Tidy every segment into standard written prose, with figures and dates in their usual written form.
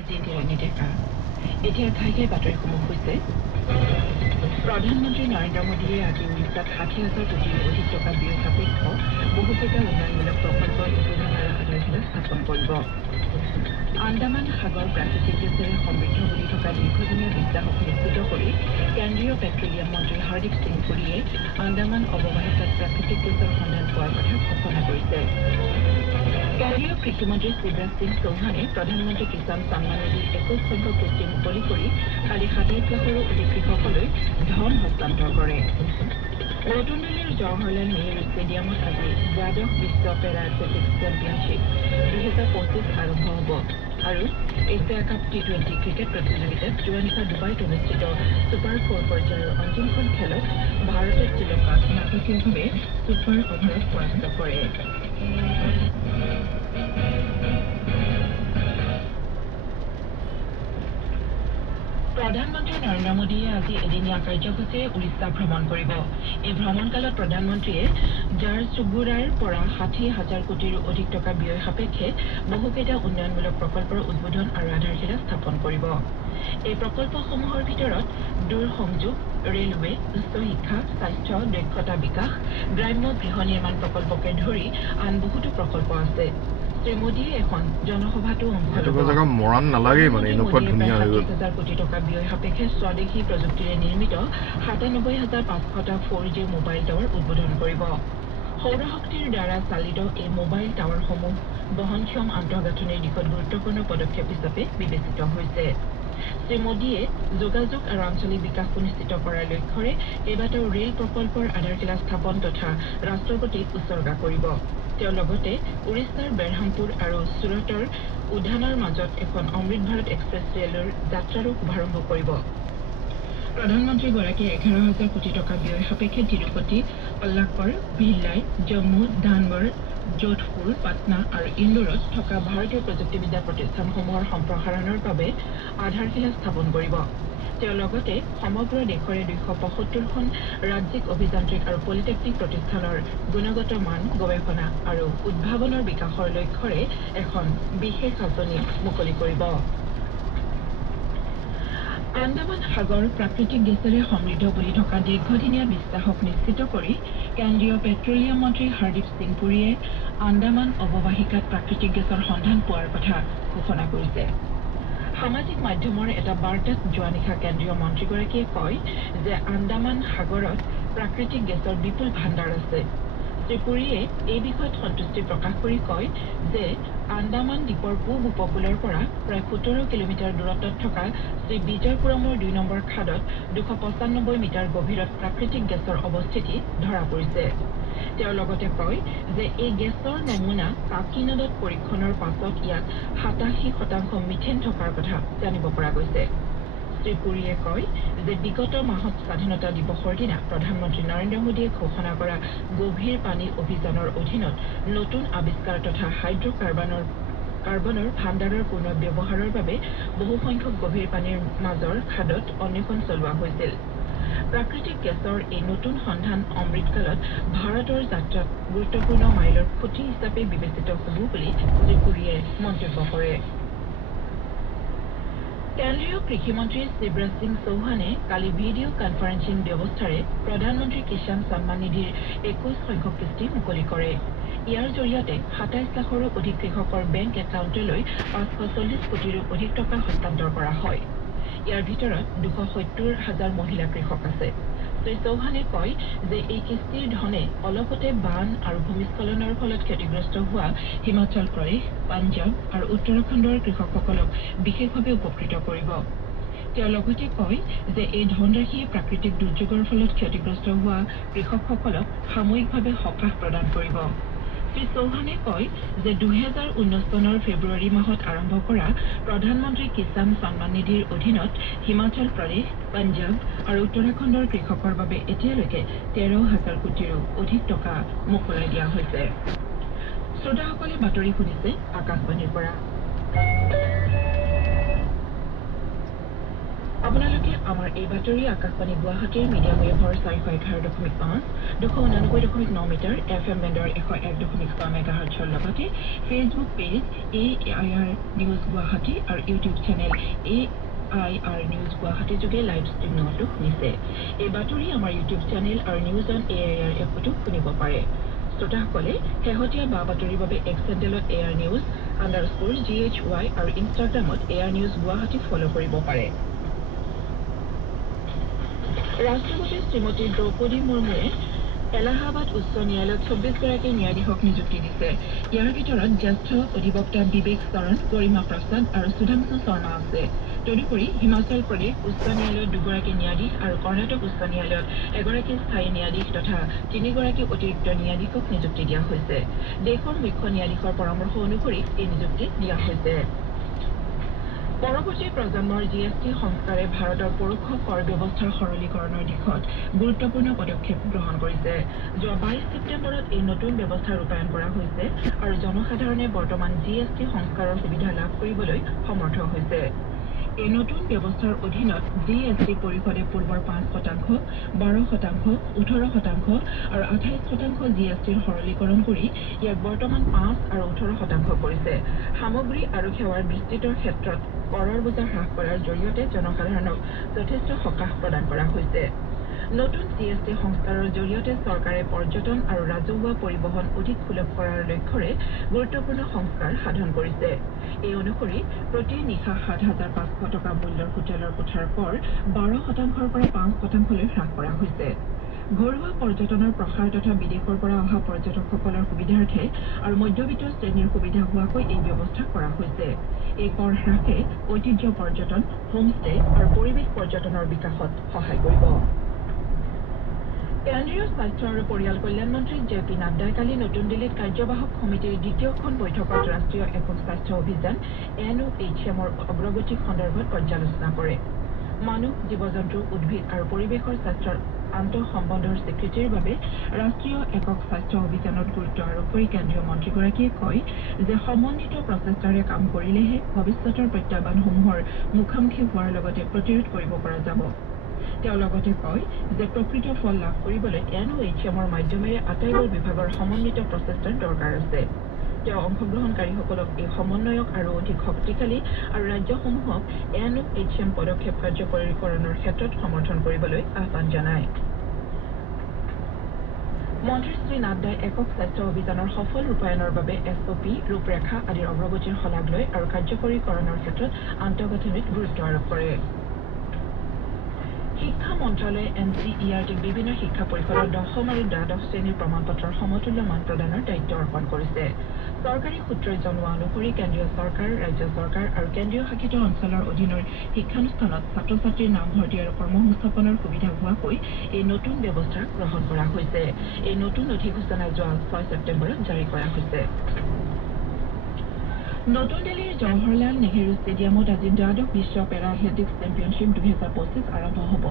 এতিয়া ঘাইঘাই বাতৰিসমূহ হৈছে প্ৰধানমন্ত্ৰী নৰেন্দ্ৰ মোদীয়ে আজি উৰিষ্যাত ৬০,০০০ কোটিৰ অধিক টকা ব্যয় সাপেক্ষ বহুকেইটা উন্নয়নমূলক প্ৰকল্পৰ উদ্বোধন আৰু আধাৰশিলা স্থাপন কৰিব। আন্দামান সাগৰ প্ৰাকৃতিক গেছেৰে সমৃদ্ধ বুলি থকা দীৰ্ঘদিনীয়া বিশ্বাসক নিশ্চিত কৰি কেন্দ্ৰীয় পেট্ৰলিয়াম মন্ত্ৰী হৰদীপ সিং পুৰীয়ে আন্দামান অৱবাহিকাত প্ৰাকৃতিক গেছৰ সন্ধান পোৱাৰ কথা ঘোষণা কৰিছে। কেন্দ্ৰীয় কৃষিমন্ত্ৰী শিৱৰাজ সিং চৌহানে প্ৰধানমন্ত্ৰী কিষাণ সন্মান নিধিৰ ২১ সংখ্যক কিস্তি মুকলি কৰি কালি ২৭ লাখৰো অধিক কৃষকলৈ ধন হস্তান্তৰ কৰে। নতুন দিল্লীৰ জৱাহৰলাল নেহৰু ষ্টেডিয়ামত আজি দ্বাদশ বিশ্ব পেৰা এথলেটিক্স চেম্পিয়নশ্বিপ ২০২৫ আৰম্ভ হ'ব আৰু এছিয়া কাপ টি20 ক্ৰিকেট প্ৰতিযোগিতাত যোৱা নিশা ডুবাইত অনুষ্ঠিত ছুপাৰ 4 পৰ্যায়ৰ অন্তিমখন খেলত ভাৰতে শ্ৰীলংকাক নাটকীয়ভাৱে ছুপাৰ অভাৰত পৰাস্ত কৰে। প্ৰধানমন্ত্ৰী নৰেন্দ্ৰ মোদীয়ে আজি এদিনীয়া কাৰ্যসূচীৰে উৰিষ্যা ভ্ৰমণ কৰিব। এই ভ্ৰমণকালত প্ৰধানমন্ত্ৰীয়ে জাৰচুগুড়াৰ পৰা ৬০,০০০ কোটিৰো অধিক টকা ব্যয় সাপেক্ষে বহুকেইটা উন্নয়নমূলক প্ৰকল্পৰ উদ্বোধন আৰু আধাৰশিলা স্থাপন কৰিব। এই প্ৰকল্পসমূহৰ ভিতৰত দূৰ সংযোগ, ৰেলৱে, উচ্চ শিক্ষা, স্বাস্থ্য, দক্ষতা বিকাশ, গ্ৰাম্য গৃহ নিৰ্মাণ প্ৰকল্পকে ধৰি আন বহুতো প্ৰকল্প আছে। শ্ৰীমোদীয়ে এখন জনসভাতো মৰাণ নালাগে মানে এনেকুৱা ধুনীয়া হৈ গ'ল। ৩০,০০০ কোটি টকা ব্যয় সাপেক্ষে স্বদেশী প্ৰযুক্তিৰে নিৰ্মিত ৯৭,৫০০টা 4G মোবাইল টাৱাৰ উদ্বোধন কৰিব। সৌৰশক্তিৰ দ্বাৰা চালিত এই মোবাইল টাৱাৰসমূহ বহনক্ষম আন্তঃগাঁথনিৰ দিশত গুৰুত্বপূৰ্ণ পদক্ষেপ হিচাপে বিবেচিত হৈছে। শ্ৰীমোদীয়ে যোগাযোগ আৰু আঞ্চলিক বিকাশ সুনিশ্চিত কৰাৰ লক্ষ্যৰে কেইবাটাও ৰেল প্ৰকল্পৰ আধাৰশিলা স্থাপন তথা ৰাষ্ট্ৰৰ প্ৰতি উৎসৰ্গা কৰিব। তেওঁ লগতে উৰিষ্যাৰ বেৰহামপুৰ আৰু ছুৰটৰ উধানৰ মাজত এখন অমৃত ভাৰত এক্সপ্ৰেছ ৰেলৰ যাত্ৰাৰো শুভাৰম্ভ কৰিব। প্ৰধানমন্ত্ৰীগৰাকীয়ে ১১,০০০ কোটি টকা ব্যয় সাপেক্ষে তিৰুপতি, পল্লাক্কৰ, ভিল্লাই, জম্মু, ধানবৰ, যোধপুৰ, পাটনা আৰু ইন্দোৰত থকা ভাৰতীয় প্ৰযুক্তিবিদ্যা প্ৰতিষ্ঠানসমূহৰ সম্প্ৰসাৰণৰ বাবে আধাৰশিলা স্থাপন কৰিব। তেওঁ লগতে সমগ্ৰ দেশৰে ২৭৫খন ৰাজ্যিক অভিযান্ত্ৰিক আৰু পলিটেকনিক প্ৰতিষ্ঠানৰ গুণগত মান, গৱেষণা আৰু উদ্ভাৱনৰ বিকাশৰ লক্ষ্যৰে এখন বিশেষ আঁচনি মুকলি কৰিব। আন্দামান সাগৰ প্ৰাকৃতিক গেছেৰে সমৃদ্ধ বুলি থকা দীৰ্ঘদিনীয়া বিশ্বাসক নিশ্চিত কৰি কেন্দ্ৰীয় পেট্ৰলিয়াম মন্ত্ৰী হৰদীপ সিং পুৰীয়ে আন্দামান অৱবাহিকাত প্ৰাকৃতিক গেছৰ সন্ধান পোৱাৰ কথা ঘোষণা কৰিছে। সামাজিক মাধ্যমৰ এটা বাৰ্তাত যোৱা নিশা কেন্দ্ৰীয় মন্ত্ৰীগৰাকীয়ে কয় যে আন্দামান সাগৰত প্ৰাকৃতিক গেছৰ বিপুল ভাণ্ডাৰ আছে। শ্ৰীপুৰীয়ে এই বিষয়ত সন্তুষ্টি প্ৰকাশ কৰি কয় যে আন্দামান দ্বীপৰ পূব উপকূলৰ পৰা প্ৰায় ১৭ কিলোমিটাৰ দূৰত্বত থকা শ্ৰীবিজয়পুৰমৰ ২ নম্বৰ খাদত ২৯৫ মিটাৰ গভীৰত প্ৰাকৃতিক গেছৰ অৱস্থিতি ধৰা পৰিছে। তেওঁ লগতে কয় যে এই গেছৰ নমুনা কাকিনাডত পৰীক্ষণৰ পাছত ইয়াত ৮৭% মিথেন থকাৰ কথা জানিব পৰা গৈছে। শ্ৰীপুৰীয়ে কয় যে বিগত মাহত স্বাধীনতা দিৱসৰ দিনা প্ৰধানমন্ত্ৰী নৰেন্দ্ৰ মোদীয়ে ঘোষণা কৰা গভীৰ পানী অভিযানৰ অধীনত নতুন আৱিষ্কাৰ তথা কাৰ্বনৰ ভাণ্ডাৰৰ পুনৰ ব্যৱহাৰৰ বাবে বহুসংখ্যক গভীৰ পানীৰ মাজৰ খাদত অন্বেষণ চলোৱা হৈছিল। প্ৰাকৃতিক গেছৰ এই নতুন সন্ধান অমৃতকালত ভাৰতৰ যাত্ৰাত গুৰুত্বপূৰ্ণ মাইলৰ খুঁটি হিচাপে বিবেচিত হ'ব বুলি শ্ৰীপুৰীয়ে মন্তব্য কৰে। কেন্দ্ৰীয় কৃষিমন্ত্ৰী শিৱৰাজ সিং চৌহানে কালি ভিডিঅ' কনফাৰেন্সিং ব্যৱস্থাৰে প্ৰধানমন্ত্ৰী কিষাণ সন্মান নিধিৰ ২১ সংখ্যক কিস্তি মুকলি কৰে। ইয়াৰ জৰিয়তে ২৭ লাখৰো অধিক কৃষকৰ বেংক একাউণ্টলৈ ৫৪০ কোটিৰো অধিক টকা হস্তান্তৰ কৰা হয়। ইয়াৰ ভিতৰত ২৭০,০০০ মহিলা কৃষক আছে। শ্ৰীচৌহানে কয় যে এই কিস্তিৰ ধনে অলপতে বান আৰু ভূমিস্খলনৰ ফলত ক্ষতিগ্ৰস্ত হোৱা হিমাচল প্ৰদেশ, পাঞ্জাৱ আৰু উত্তৰাখণ্ডৰ কৃষকসকলক বিশেষভাৱে উপকৃত কৰিব। তেওঁ লগতে কয় যে এই ধনৰাশিয়ে প্ৰাকৃতিক দুৰ্যোগৰ ফলত ক্ষতিগ্ৰস্ত হোৱা কৃষকসকলক সাময়িকভাৱে সকাহ প্ৰদান কৰিব। শ্ৰী চৌহানে কয় যে ২০১৯ চনৰ ফেব্ৰুৱাৰী মাহত আৰম্ভ কৰা প্ৰধানমন্ত্ৰী কিষাণ সন্মান নিধিৰ অধীনত হিমাচল প্ৰদেশ, পাঞ্জাৱ আৰু উত্তৰাখণ্ডৰ কৃষকৰ বাবে এতিয়ালৈকে ১৩,০০০ কোটিৰো অধিক টকা মোকলাই দিয়া হৈছে। শ্ৰোতাসকলে বাতৰি শুনিছে আকাশবাণীৰ পৰা। আপোনালোকে আমাৰ এই বাতৰি আকাশবাণী গুৱাহাটীৰ মিডিয়াম ৱেভৰ 411.5 289.9 মিটাৰ FM বেণ্ডৰ 101.6 মেগাহাৰ্টছৰ লগতে Facebook page AIR news Guwahati আৰু YouTube channel AIR news Guwahati যোগে লাইভ ষ্ট্ৰীমিঙতো শুনিছে এই বাতৰি আমাৰ ইউটিউব চেনেল আৰু নিউজ অন AIR এপতো শুনিব পাৰে শ্ৰোতাসকলে শেহতীয়া বা বাতৰিৰ বাবে এক্স হেণ্ডেলত AR_news_GHY আৰু ইনষ্টাগ্ৰামত AR নিউজ গুৱাহাটী ফ'ল' কৰিব পাৰে ৰাষ্ট্ৰপতি শ্ৰীমতী দ্ৰৌপদী মুৰ্মুৱে এলাহাবাদ উচ্চ ন্যায়ালয়ত 24গৰাকী ন্যায়াধীশক নিযুক্তি দিছে ইয়াৰ ভিতৰত জ্যেষ্ঠ অধিবক্তা বিবেক চৰণ গৰিমা প্ৰসাদ আৰু সুধাংশু শৰ্মা আছে তদুপৰি হিমাচল প্ৰদেশ উচ্চ ন্যায়ালয়ত 2গৰাকী ন্যায়াধীশ আৰু কৰ্ণাটক উচ্চ ন্যায়ালয়ত এগৰাকী স্থায়ী ন্যায়াধীশ তথা 3গৰাকী অতিৰিক্ত ন্যায়াধীশক নিযুক্তি দিয়া হৈছে দেশৰ মুখ্য ন্যায়াধীশৰ পৰামৰ্শ অনুসৰি এই নিযুক্তি দিয়া হৈছে পৰৱৰ্তী প্ৰজন্মৰ GST সংস্কাৰে ভাৰতৰ পৰোক্ষ কৰ ব্যৱস্থাৰ সৰলীকৰণৰ দিশত গুৰুত্বপূৰ্ণ পদক্ষেপ গ্ৰহণ কৰিছে যোৱা 22 ছেপ্টেম্বৰত এই নতুন ব্যৱস্থা ৰূপায়ণ কৰা হৈছে আৰু জনসাধাৰণে বৰ্তমান GST সংস্কাৰৰ সুবিধা লাভ কৰিবলৈ সমৰ্থ হৈছে এই নতুন ব্যৱস্থাৰ অধীনত GST পৰিষদে পূৰ্বৰ 5%, 12%, 18% আৰু 28% GSTৰ সৰলীকৰণ কৰি ইয়াক বৰ্তমান 5 আৰু 18% কৰিছে সামগ্ৰী আৰু সেৱাৰ বিস্তৃতৰ ক্ষেত্ৰত কৰৰ বোজা হ্ৰাস কৰাৰ জৰিয়তে জনসাধাৰণক যথেষ্ট সকাহ প্ৰদান কৰা হৈছে নতুন GST সংস্কাৰৰ জৰিয়তে চৰকাৰে পৰ্যটন আৰু ৰাজহুৱা পৰিবহণ অধিক সুলভ কৰাৰ লক্ষ্যৰে গুৰুত্বপূৰ্ণ সংস্কাৰ সাধন কৰিছে এই অনুসৰি প্ৰতি নিশা 7,500 টকা মূল্যৰ হোটেলৰ কোঠাৰ কৰ 12%ৰ পৰা 5%লৈ হ্ৰাস কৰা হৈছে ঘৰুৱা পৰ্যটনৰ প্ৰসাৰ তথা বিদেশৰ পৰা অহা পৰ্যটকসকলৰ সুবিধাৰ্থে আৰু মধ্যবিত্ত শ্ৰেণীৰ সুবিধা হোৱাকৈ এই ব্যৱস্থা কৰা হৈছে এই কৰ হ্ৰাসে ঐতিহ্য পৰ্যটন হোমষ্টে আৰু পৰিৱেশ পৰ্যটনৰ বিকাশত সহায় কৰিব কেন্দ্ৰীয় স্বাস্থ্য আৰু পৰিয়াল কল্যাণ মন্ত্ৰী JP নাড্ডাই কালি নতুন দিল্লীত কাৰ্যবাহক সমিতিৰ দ্বিতীয়খন বৈঠকত ৰাষ্ট্ৰীয় একক স্বাস্থ্য অভিযান NOHMৰ অগ্ৰগতি সন্দৰ্ভত পৰ্যালোচনা কৰে মানুহ জীৱ-জন্তু উদ্ভিদ আৰু পৰিৱেশৰ স্বাস্থ্যৰ আন্তঃসম্বন্ধৰ স্বীকৃতিৰ বাবে ৰাষ্ট্ৰীয় একক স্বাস্থ্য অভিযানত গুৰুত্ব আৰোপ কৰি কেন্দ্ৰীয় মন্ত্ৰীগৰাকীয়ে কয় যে সমন্বিত প্ৰচেষ্টাৰে কাম কৰিলেহে ভৱিষ্যতৰ প্ৰত্যাহ্বানসমূহৰ মুখামুখি হোৱাৰ লগতে প্ৰতিৰোধ কৰিব পৰা যাব তেওঁ লগতে কয় যে প্ৰকৃত ফল লাভ কৰিবলৈ NOHMৰ মাধ্যমেৰে আটাইবোৰ বিভাগৰ সমন্বিত প্ৰচেষ্টাৰ দৰকাৰ আছে তেওঁ অংশগ্ৰহণকাৰীসকলক এই সমন্বয়ক আৰু অধিক শক্তিশালী আৰু ৰাজ্যসমূহক NOHM পদক্ষেপ কাৰ্যকৰীকৰণৰ ক্ষেত্ৰত সমৰ্থন কৰিবলৈ আহ্বান জনায় মন্ত্ৰী শ্ৰী নাড্ডাই একক স্বাস্থ্য অভিযানৰ সফল ৰূপায়ণৰ বাবে SOP ৰূপৰেখা আদিৰ অগ্ৰগতিৰ শলাগ লয় আৰু কাৰ্যকৰীকৰণৰ ক্ষেত্ৰত আন্তঃগাঁথনিত গুৰুত্ব আৰোপ কৰে শিক্ষা মন্ত্ৰালয়ে NCERTক বিভিন্ন শিক্ষা পৰিষদৰ 10ম আৰু 12ম শ্ৰেণীৰ প্ৰমাণপত্ৰৰ সমতুল্য মান প্ৰদানৰ দায়িত্ব অৰ্পণ কৰিছে চৰকাৰী সূত্ৰই জনোৱা অনুসৰি কেন্দ্ৰীয় চৰকাৰ ৰাজ্য চৰকাৰ আৰু কেন্দ্ৰীয় শাসিত অঞ্চলৰ অধীনৰ শিক্ষানুষ্ঠানত ছাত্ৰ-ছাত্ৰীৰ নামভৰ্তি আৰু কৰ্মসংস্থাপনৰ সুবিধা হোৱাকৈ এই নতুন ব্যৱস্থা গ্ৰহণ কৰা হৈছে এই নতুন অধিসূচনা যোৱা 6 ছেপ্টেম্বৰত জাৰি কৰা হৈছে নতুন দিল্লীৰ জৱাহৰলাল নেহৰু ষ্টেডিয়ামত আজি দ্বাদশ বিশ্ব পেৰা এথলেটিক্স চেম্পিয়নশ্বিপ 2025 আৰম্ভ হ'ব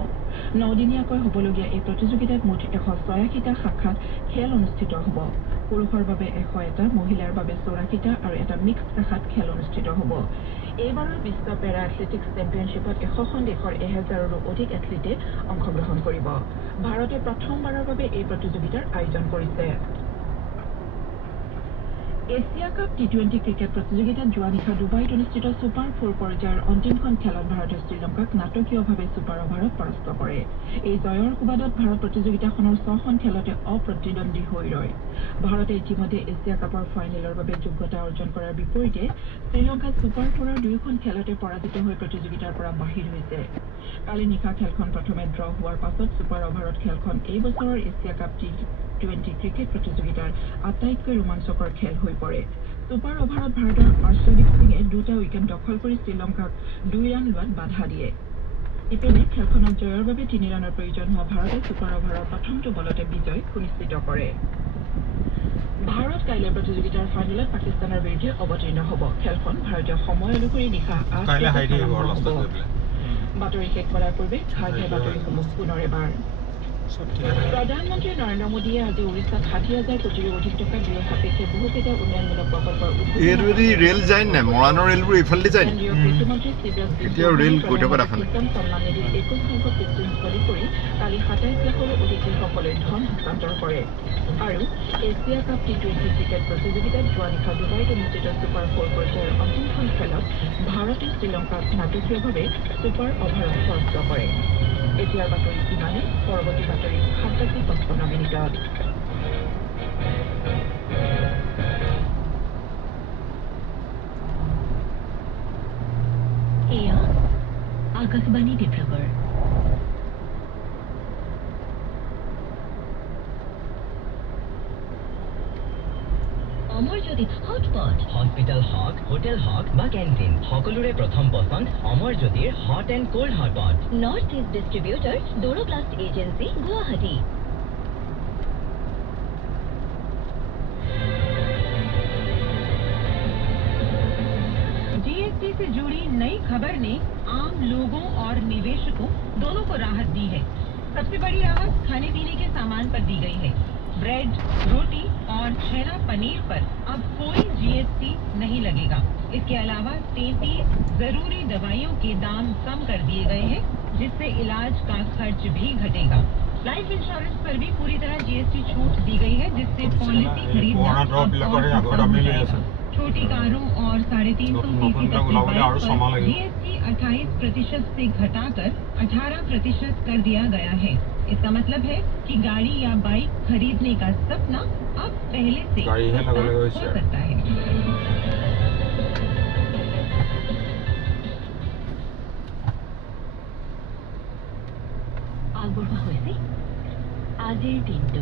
9দিনীয়াকৈ হ'বলগীয়া এই প্ৰতিযোগিতাত মুঠ 186টা শাখাত খেল অনুষ্ঠিত হ'ব পুৰুষৰ বাবে 100টা মহিলাৰ বাবে 84টা আৰু এটা মিক্স শাখাত খেল অনুষ্ঠিত হ'ব এইবাৰৰ বিশ্ব পেৰা এথলেটিক্স চেম্পিয়নশ্বিপত 100খন দেশৰ 1000ৰো অধিক এথলীটে অংশগ্ৰহণ কৰিব ভাৰতে প্ৰথমবাৰৰ বাবে এই প্ৰতিযোগিতাৰ আয়োজন কৰিছে এছিয়া কাপ টি20 ক্ৰিকেট প্ৰতিযোগিতাত যোৱা নিশা ডুবাইত অনুষ্ঠিত ছুপাৰ 4 পৰ্যায়ৰ অন্তিমখন খেলত ভাৰতে শ্ৰীলংকাক নাটকীয়ভাৱে ছুপাৰ অভাৰত পৰাস্ত কৰে এই জয়ৰ সুবাদত ভাৰত প্ৰতিযোগিতাখনৰ 6খন খেলতে অপ্ৰতিদ্বন্দ্বী হৈ ৰয় ভাৰতে ইতিমধ্যে এছিয়া কাপৰ ফাইনেলৰ বাবে যোগ্যতা অৰ্জন কৰাৰ বিপৰীতে শ্ৰীলংকা ছুপাৰ 4ৰ 2খন খেলতে পৰাজিত হৈ প্ৰতিযোগিতাৰ পৰা বাহিৰ হৈছে কালি নিশা খেলখন প্ৰথমে ড্ৰ হোৱাৰ পাছত ছুপাৰ অভাৰত খেলখন এই বছৰৰ এছিয়া কাপ টি20 ক্ৰিকেট প্ৰতিযোগিতাৰ আটাইতকৈ ৰোমাঞ্চকৰ খেল হৈ পৰে ছুপাৰ অভাৰত ভাৰতৰ আৰ্শদীপ সিঙে 2টা উইকেট দখল কৰি শ্ৰীলংকাক 2 ৰান লোৱাত বাধা দিয়ে ইপিনে খেলখনত জয়ৰ বাবে 3 ৰানৰ প্ৰয়োজন হোৱা ভাৰতে ছুপাৰ অভাৰৰ প্ৰথমটো বলতে বিজয় সুনিশ্চিত কৰে ভাৰত কাইলৈ প্ৰতিযোগিতাৰ ফাইনেলত পাকিস্তানৰ বিৰুদ্ধে অৱতীৰ্ণ হ'ব খেলখন ভাৰতীয় সময় অনুসৰি নিশা 8 বাতৰি শেষ কৰাৰ পূৰ্বে বাতৰিসমূহ পুনৰ এবাৰ প্ৰধানমন্ত্ৰী নৰেন্দ্ৰ মোদীয়ে আজি উৰিষ্যাত 60,000 কোটিৰো অধিক টকা ব্যয় সাপেক্ষে বহুকেইটা উন্নয়নমূলক প্ৰকল্পৰ এইটোদি ৰেল যায় নাই মৰাণৰ ৰেলবোৰ এইফালেদি যায় কেন্দ্ৰীয় কৃষিমন্ত্ৰী শিৱৰাজ সিং এতিয়াও ৰেল গৈ থকা দেখা নাই কিষাণ সন্মান নিধিৰ 21 সংখ্যক কিস্তি মুকলি কৰি কালি 27 লাখৰো অধিক কৃষকলৈ ধন হস্তান্তৰ কৰে আৰু এছিয়া কাপ টি20 ক্ৰিকেট প্ৰতিযোগিতাত যোৱা নিশা ডুবাইত অনুষ্ঠিত ছুপাৰ 4 পৰ্যায়ৰ অন্তিমখন খেলত ভাৰতে শ্ৰীলংকাক নাটকীয়ভাৱে ছুপাৰ অভাৰত পৰাস্ত কৰে এতিয়াৰ বাতৰি ইমানে পৰৱৰ্তী বাতৰি 7:55 এয়া আকাশবাণী ডিব্ৰুগড় অমৰজ্যোতি হটপট হস্পিটেল হক হোটেল হক বা কেন্টিন সকলোৰে প্ৰথম পছন্দ অমৰজ্যোতিৰ hot and cold hotpot north east distributor Doroplast agency Guwahati GST से जुड़ी नई खबर ने आम लोगों और निवेशकों दोनों को राहत दी है सबसे बड़ी राहत खाने पीने के सामान पर दी गई है ब्रेड रोटी और छेना पनीर पर अब कोई जीएसटी नहीं लगेगा इसके अलावा 33 जरूरी दवाइयों के दाम कम कर दिए गए हैं जिससे इलाज का खर्च भी घटेगा लाइफ इंश्योरेंस पर भी पूरी तरह जीएसटी छूट दी गई है जिससे पॉलिसी खरीदना छोटी कारों और 350 जीएसटी 28% से घटाकर 18% कर दिया गया है इसका मतलब है कि गाड़ी या बाइक खरीदने का सपना अब पहले से हो सकता है আগবঢ়োৱা হৈছে আজিৰ দিনটো